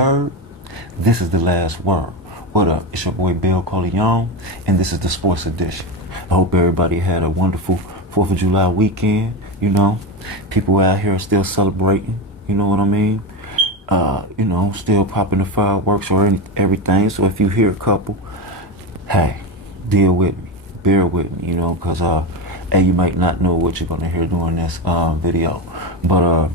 heard, this is the last word. What up? It's your boy Bill Corleone, and this is the Sports Edition. I hope everybody had a wonderful 4th of July weekend. You know, people out here are still celebrating. You know what I mean? You know, still popping the fireworks or everything. So if you hear a couple, hey, deal with me, bear with me, you know, because hey, you might not know what you're gonna hear during this video, but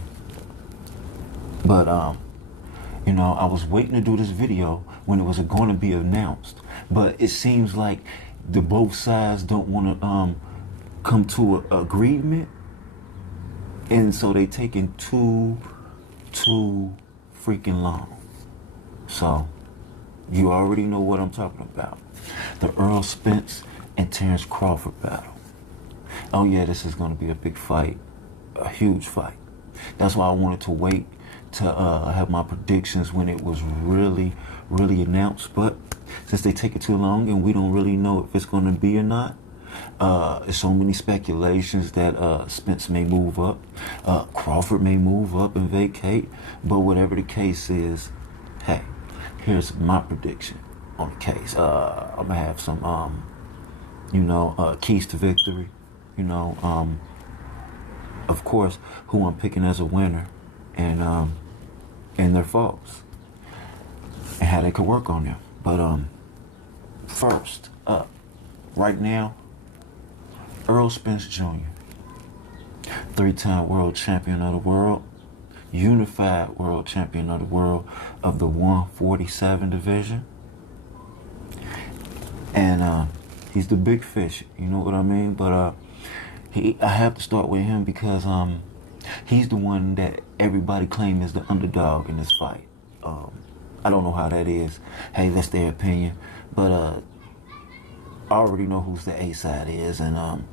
you know, I was waiting to do this video when it was going to be announced, but it seems like the both sides don't want to come to an agreement, and so they taking too freaking long. So you already know what I'm talking about. The Earl Spence and Terrence Crawford battle. Oh yeah, this is going to be a big fight, a huge fight. That's why I wanted to wait to have my predictions when it was really announced. But since they take it too long and we don't really know if it's going to be or not, there's so many speculations that Spence may move up, Crawford may move up and vacate. But whatever the case is, hey, here's my prediction on the case. I'm gonna have some, you know, keys to victory. You know, of course, who I'm picking as a winner, and their faults, and how they could work on them. But first up, right now, Earl Spence Jr., 3-time world champion of the world, unified world champion of the world of the 147 division. And he's the big fish, you know what I mean? But I have to start with him because he's the one that everybody claims is the underdog in this fight. I don't know how that is. Hey, that's their opinion. But I already know who's the A side is, and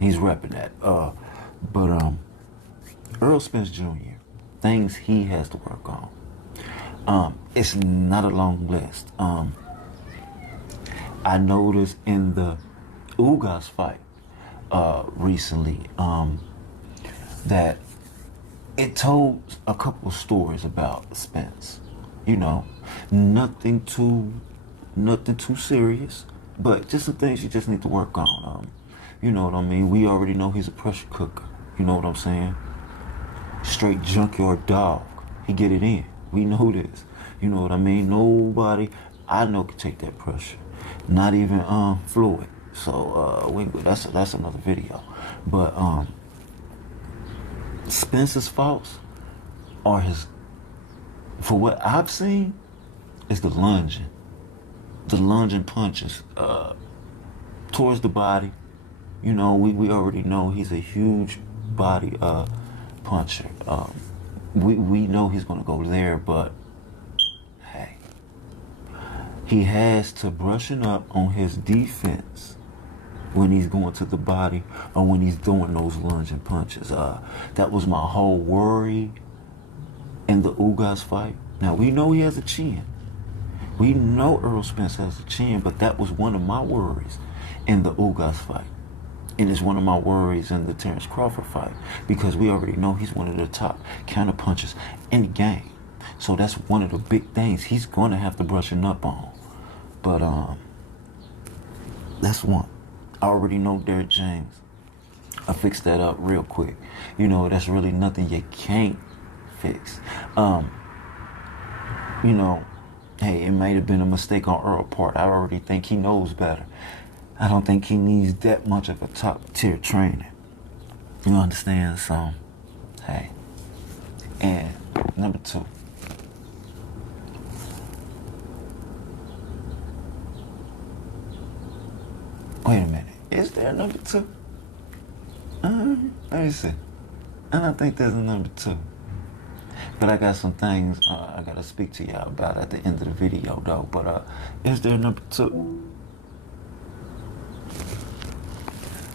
he's repping that. But Earl Spence Jr., things he has to work on. It's not a long list. I noticed in the Ugas fight recently that it told a couple of stories about Spence. You know, nothing too serious, but just some things you just need to work on. You know what I mean? We already know he's a pressure cooker. You know what I'm saying? Straight junkyard dog. He get it in. We know this. You know what I mean? Nobody I know can take that pressure. Not even Floyd. So that's another video. But Spence's faults are for what I've seen, is the lunging punches towards the body. You know, we already know he's a huge body puncher. We know he's gonna go there, but hey, he has to brushing up on his defense when he's going to the body or when he's doing those lunging punches. That was my whole worry in the Ugas fight. Now, we know he has a chin. We know Earl Spence has a chin, but that was one of my worries in the Ugas fight. And it's one of my worries in the Terrence Crawford fight, because we already know he's one of the top counter punchers in the game. So that's one of the big things he's going to have to brushing up on. But that's one. I already know Derrick James. I fixed that up real quick. You know, that's really nothing you can't fix. You know, hey, it might have been a mistake on Earl's part. I already think he knows better. I don't think he needs that much of a top-tier training. You understand? So, hey. And number 2. Wait a minute. Is there a number 2? Let me see. I don't think there's a number 2. But I got some things I got to speak to y'all about at the end of the video, though. But is there a number 2?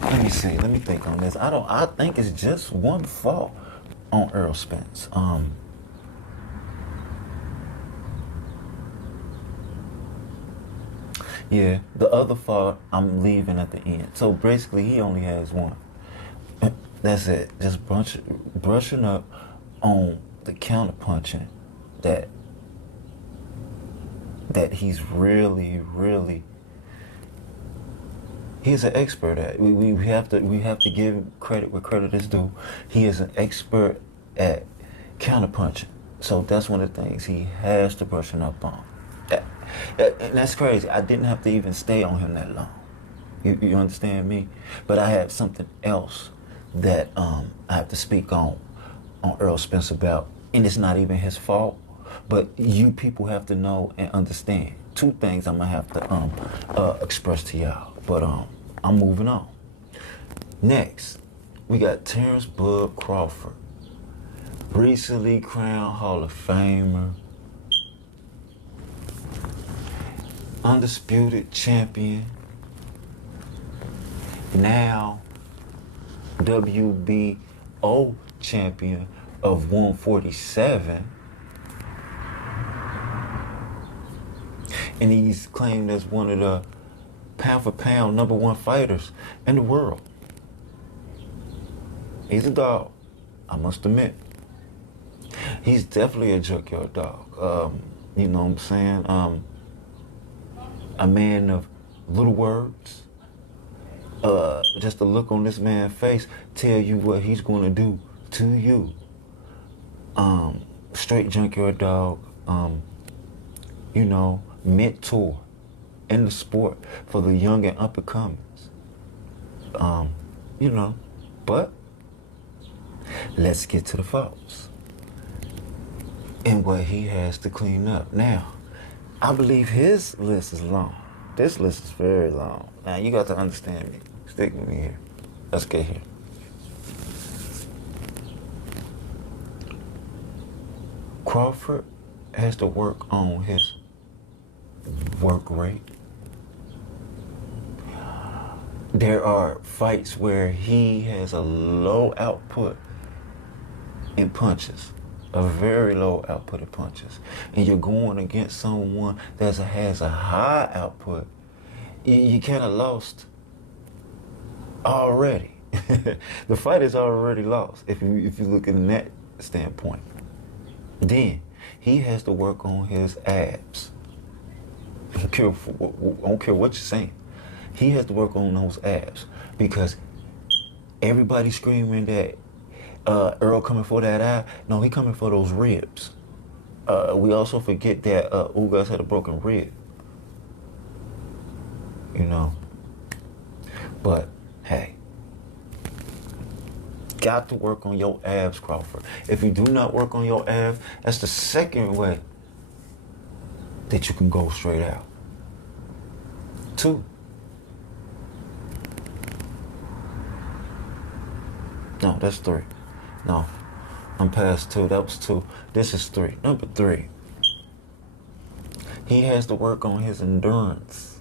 Let me see. Let me think on this. I think it's just one fault on Earl Spence. Yeah, the other fault I'm leaving at the end. So basically, he only has one. That's it. Just brushing up on the counter punching that that he's really, really, he's an expert at. We have to give credit where credit is due. He is an expert at counterpunching. So that's one of the things he has to brushing up on. And that's crazy. I didn't have to even stay on him that long. You understand me? But I had something else that I have to speak on Earl Spence about, and it's not even his fault. But you people have to know and understand. Two things I'm gonna have to express to y'all. But I'm moving on. Next, we got Terrence Bud Crawford, recently crowned Hall of Famer, undisputed champion, now WBO champion of 147. And he's claimed as one of the pound for pound #1 fighters in the world. He's a dog, I must admit. He's definitely a junkyard dog. You know what I'm saying? A man of little words. Just the look on this man's face tell you what he's gonna do to you. Straight junkyard dog. You know, mentor in the sport for the young and up and comings. You know, but let's get to the faults and what he has to clean up. Now, I believe his list is long. This list is very long. Now, you got to understand me. Stick with me here. Let's get here. Crawford has to work on his work rate. There are fights where he has a low output in punches, a very low output in punches, and you're going against someone that has a high output. You kind of lost already. The fight is already lost if you look in that standpoint. Then he has to work on his abs. I don't care what you're saying. He has to work on those abs because everybody's screaming that Earl coming for that eye. No, he coming for those ribs. We also forget that Ugas had a broken rib. You know. But hey, got to work on your abs, Crawford. If you do not work on your abs, that's the second way that you can go straight out. 2. No, that's 3. No, I'm past 2. That was 2. This is 3. Number 3. He has to work on his endurance.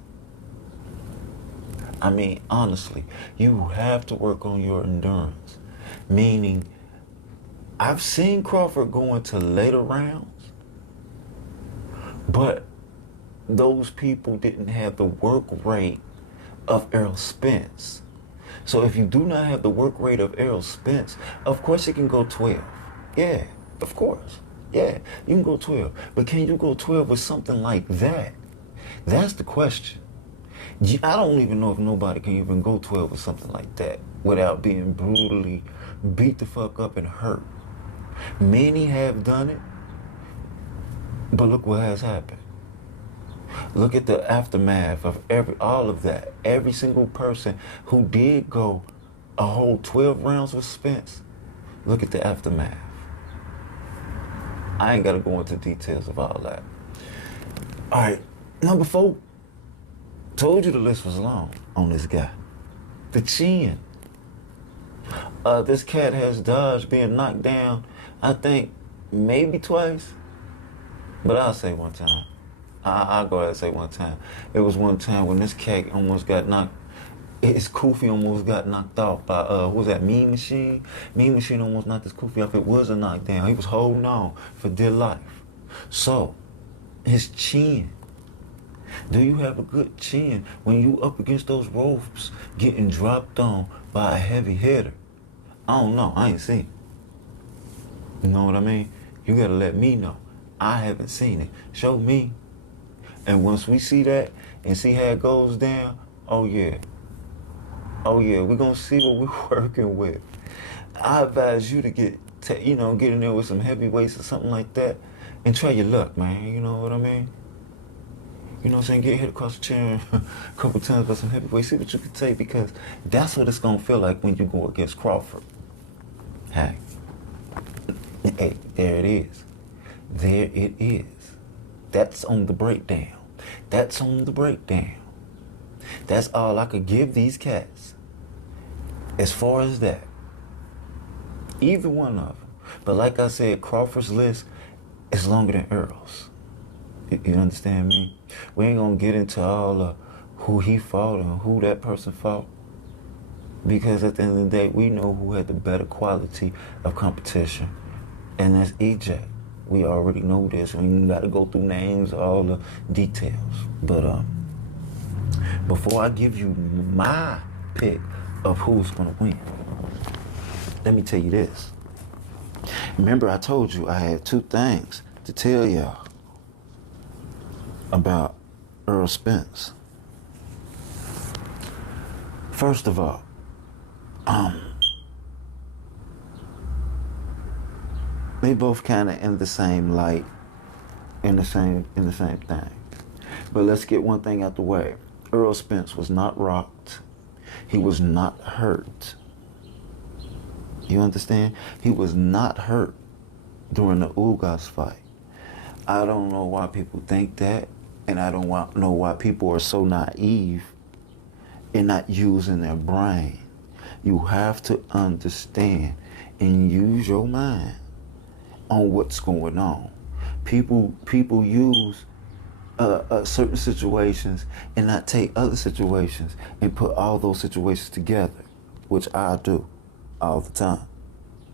I mean, honestly, you have to work on your endurance. Meaning, I've seen Crawford go into later rounds, but those people didn't have the work rate of Errol Spence. So if you do not have the work rate of Errol Spence, of course you can go 12. Yeah, of course. Yeah, you can go 12. But can you go 12 with something like that? That's the question. I don't even know if nobody can even go 12 with something like that without being brutally beat the fuck up and hurt. Many have done it, but look what has happened. Look at the aftermath of all of that. Every single person who did go a whole 12 rounds with Spence, look at the aftermath. I ain't got to go into details of all that. All right, number 4. Told you the list was long on this guy. The chin. This cat has dodged being knocked down, I think, maybe twice, but I'll say one time. I'll go ahead and say one time. It was one time when this cat almost got knocked, his kufi almost got knocked off by, what was that, Mean Machine? Mean Machine almost knocked his kufi off. It was a knockdown. He was holding on for dear life. So, his chin. Do you have a good chin when you up against those ropes getting dropped on by a heavy hitter? I don't know. I ain't seen it. You know what I mean? You gotta let me know. I haven't seen it. Show me. And once we see that and see how it goes down, oh yeah, we're gonna see what we're working with. I advise you to get in there with some heavy weights or something like that and try your luck, man. You know what I mean? You know what I'm saying? Get hit across the chin a couple times by some heavy weights. See what you can take, because that's what it's gonna feel like when you go against Crawford. Hey, there it is. There it is. That's on the breakdown. That's on the breakdown. That's all I could give these cats. As far as that. Either one of them. But like I said, Crawford's list is longer than Earl's. You understand me? We ain't gonna get into all of who he fought and who that person fought. Because at the end of the day, we know who had the better quality of competition. And that's EJ. We already know this. We ain't gotta go through names, all the details. But before I give you my pick of who's gonna win, let me tell you this. Remember, I told you I had two things to tell y'all about Earl Spence. First of all, they both kind of in the same light, in the same thing. But let's get one thing out the way. Earl Spence was not rocked. He was not hurt. You understand? He was not hurt during the Ugas fight. I don't know why people think that, and I don't know why people are so naive and not using their brain. You have to understand and use your mind on what's going on. People use certain situations and not take other situations and put all those situations together, which I do all the time.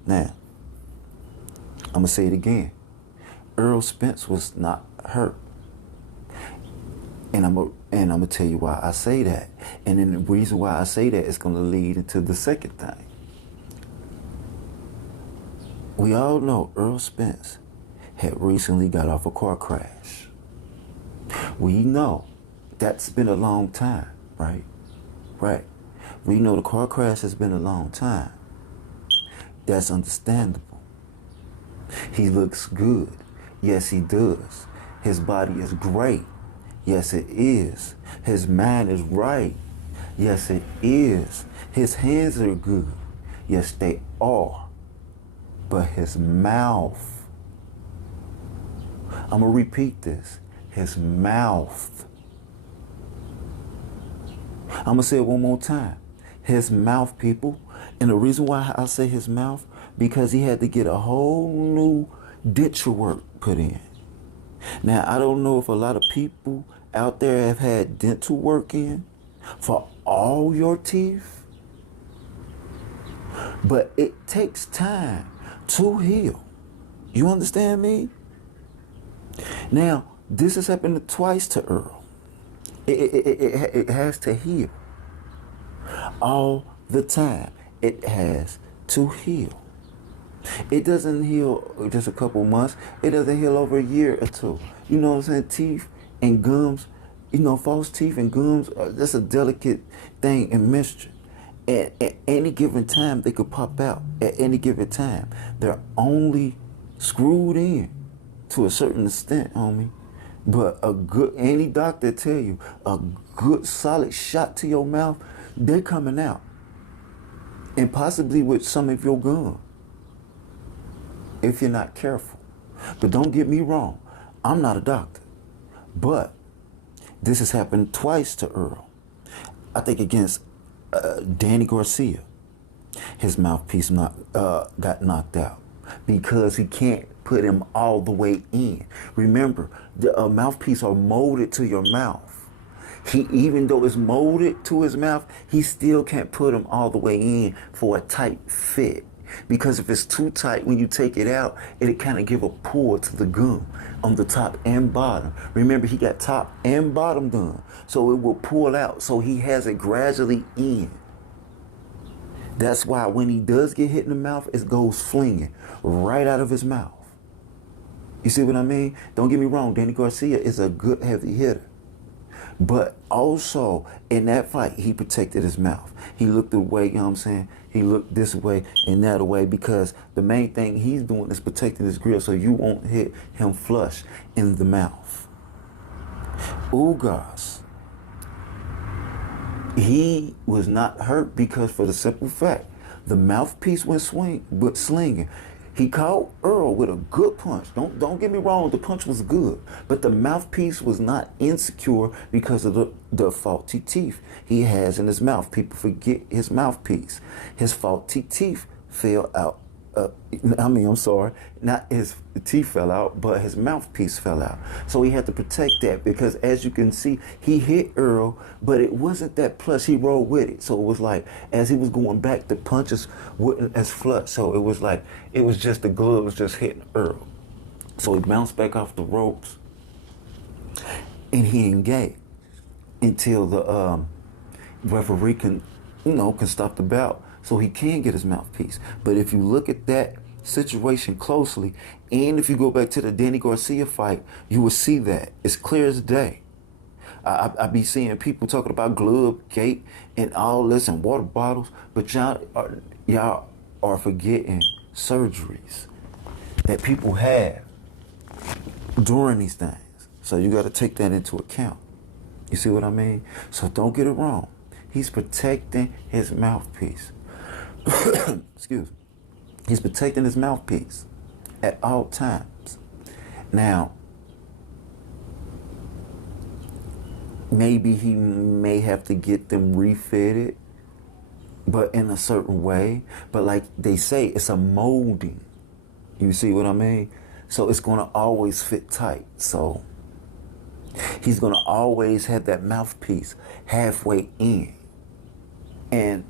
Now, I'm gonna say it again. Earl Spence was not hurt. And I'm gonna tell you why I say that. And then the reason why I say that is gonna lead into the second thing. We all know Earl Spence had recently got off a car crash. We know that's been a long time, right? Right. We know the car crash has been a long time. That's understandable. He looks good. Yes, he does. His body is great. Yes, it is. His mind is right. Yes, it is. His hands are good. Yes, they are. But his mouth, I'm going to repeat this. His mouth. I'm going to say it one more time. His mouth, people. And the reason why I say his mouth, because he had to get a whole new denture work put in. Now, I don't know if a lot of people out there have had dental work in for all your teeth, but it takes time to heal. You understand me? Now, this has happened twice to Earl. It has to heal. All the time, it has to heal. It doesn't heal just a couple months. It doesn't heal over a year or two. You know what I'm saying? Teeth and gums, false teeth and gums, that's a delicate thing in mystery. At any given time, they could pop out. At any given time. They're only screwed in to a certain extent, homie. But any doctor tell you, a good solid shot to your mouth, they're coming out. And possibly with some of your gum, if you're not careful. But don't get me wrong, I'm not a doctor. But this has happened twice to Earl. I think against Danny Garcia. His mouthpiece got knocked out because he can't put him all the way in. Remember, the mouthpiece are molded to your mouth. Even though it's molded to his mouth, he still can't put them all the way in for a tight fit. Because if it's too tight, when you take it out, it'll kind of give a pull to the gum on the top and bottom. Remember, he got top and bottom done. So it will pull out. So he has it gradually in. That's why when he does get hit in the mouth, it goes flinging right out of his mouth. You see what I mean? Don't get me wrong, Danny Garcia is a good heavy hitter. But also, in that fight, he protected his mouth. He looked away, you know what I'm saying? He looked this way and that way because the main thing he's doing is protecting his grill so you won't hit him flush in the mouth. Ugas, he was not hurt because for the simple fact, the mouthpiece went slinging. He caught Earl with a good punch. Don't get me wrong, the punch was good. But the mouthpiece was not insecure because of the faulty teeth he has in his mouth. People forget his mouthpiece. His faulty teeth fell out. I'm sorry, not his teeth fell out, but his mouthpiece fell out. So he had to protect that because as you can see, he hit Earl, but it wasn't that plush. He rolled with it. So it was like, as he was going back, the punches weren't as flush. So it was like, it was just the glove was just hitting Earl. So he bounced back off the ropes and he engaged until the referee can stop the bout. So he can get his mouthpiece. But if you look at that situation closely, and if you go back to the Danny Garcia fight, you will see that. It's clear as day. I be seeing people talking about glove, gate, and all this, and water bottles, but y'all are forgetting surgeries that people have during these things. So you got to take that into account. You see what I mean? So don't get it wrong. He's protecting his mouthpiece. Excuse me. He's protecting his mouthpiece at all times. Now, maybe he may have to get them refitted, but in a certain way. But like they say, it's a molding. You see what I mean? So it's going to always fit tight. So he's going to always have that mouthpiece halfway in. And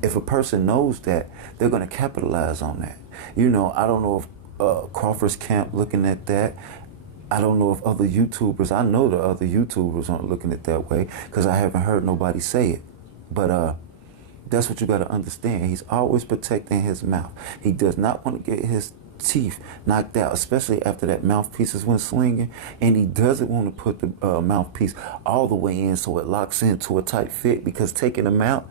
if a person knows that, they're going to capitalize on that. I don't know if Crawford's camp looking at that. I don't know if other YouTubers, I know the other YouTubers aren't looking at it that way because I haven't heard nobody say it. But that's what you got to understand. He's always protecting his mouth. He does not want to get his teeth knocked out, especially after that mouthpiece went slinging, and he doesn't want to put the mouthpiece all the way in so it locks into a tight fit because taking them out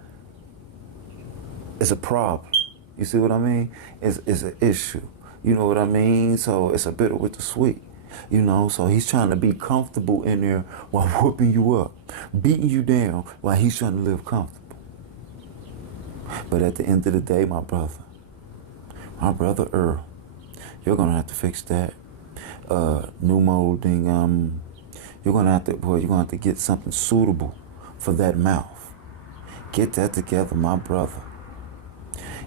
is a problem. You see what I mean? It's an issue. You know what I mean? So it's a bitter with the sweet. So he's trying to be comfortable in there while whooping you up, beating you down while he's trying to live comfortable. But at the end of the day, my brother Earl, you're gonna have to fix that. New molding. You're gonna have to get something suitable for that mouth. Get that together, my brother.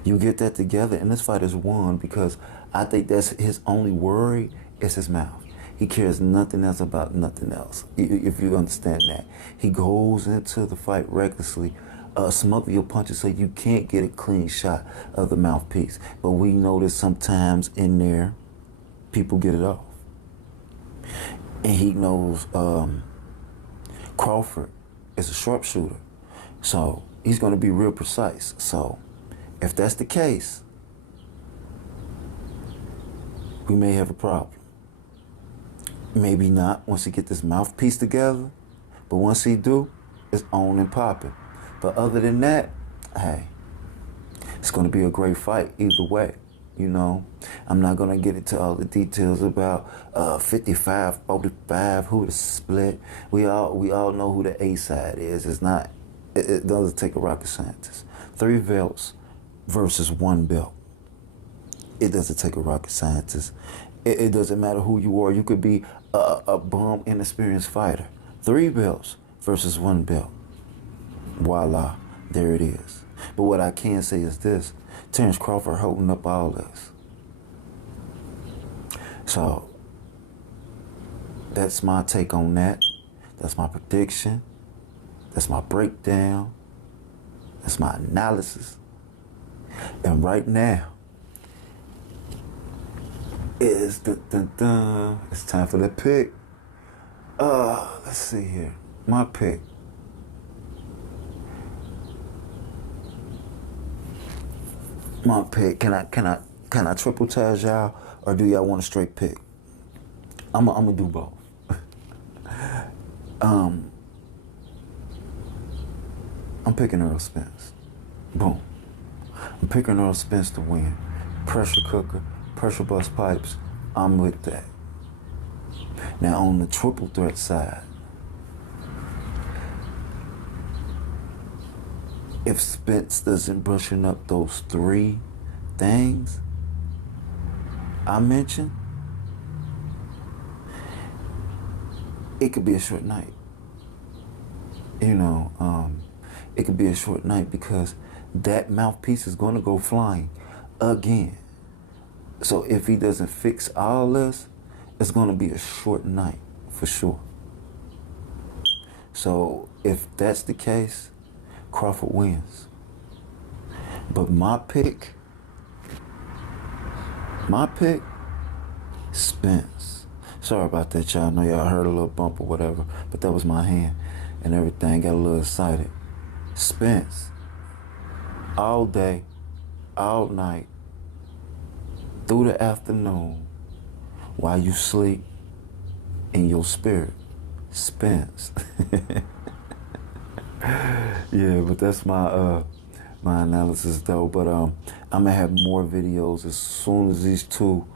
You get that together, and this fight is won because I think that's his only worry is his mouth. He cares nothing else about nothing else. If you understand that, he goes into the fight recklessly. Smother your punches so you can't get a clean shot of the mouthpiece. But we notice sometimes in there, people get it off. And he knows Crawford is a sharpshooter. So he's going to be real precise. So if that's the case, we may have a problem. Maybe not once he get this mouthpiece together. But once he do, it's on and popping. But other than that, hey, it's going to be a great fight either way. I'm not going to get into all the details about 55-45, who the split. We all know who the A side is. It doesn't take a rocket scientist. 3 belts versus 1 belt. It doesn't take a rocket scientist. It doesn't matter who you are. You could be a bum, inexperienced fighter. 3 belts versus 1 belt. Voila, there it is. But what I can say is this: Terrence Crawford holding up all this. So that's my take on that. That's my prediction. That's my breakdown. That's my analysis. And right now, it's time for the pick. Let's see here. My pick. Can I triple tag y'all, or do y'all want a straight pick? I'm gonna do both. I'm picking Earl Spence. Boom. I'm picking Earl Spence to win. Pressure cooker, pressure bust pipes, I'm with that. Now on the triple threat side, if Spence doesn't brushing up those 3 things I mentioned, it could be a short night. You know, it could be a short night because that mouthpiece is going to go flying again. So if he doesn't fix all this, it's going to be a short night for sure. So if that's the case, Crawford wins. But my pick, Spence. Sorry about that, y'all. I know y'all heard a little bump or whatever, but that was my hand and everything. Got a little excited. Spence. All day, all night, through the afternoon, while you sleep in your spirit. Spence. Yeah, but that's my my analysis though. But I'm gonna have more videos as soon as these two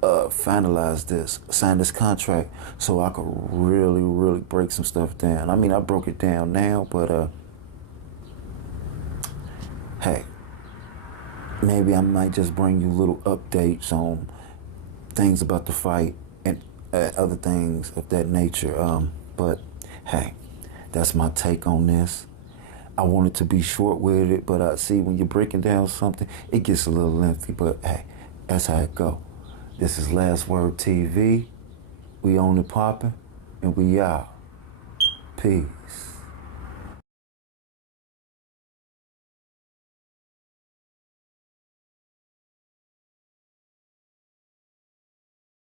finalize this, sign this contract, so I could really break some stuff down. I mean, I broke it down now, but hey, maybe I might just bring you little updates on things about the fight and other things of that nature. But hey, that's my take on this. I wanted to be short with it, but I see when you're breaking down something, it gets a little lengthy, but hey, that's how it go. This is Last Word TV. We on it popping, and we out. Peace.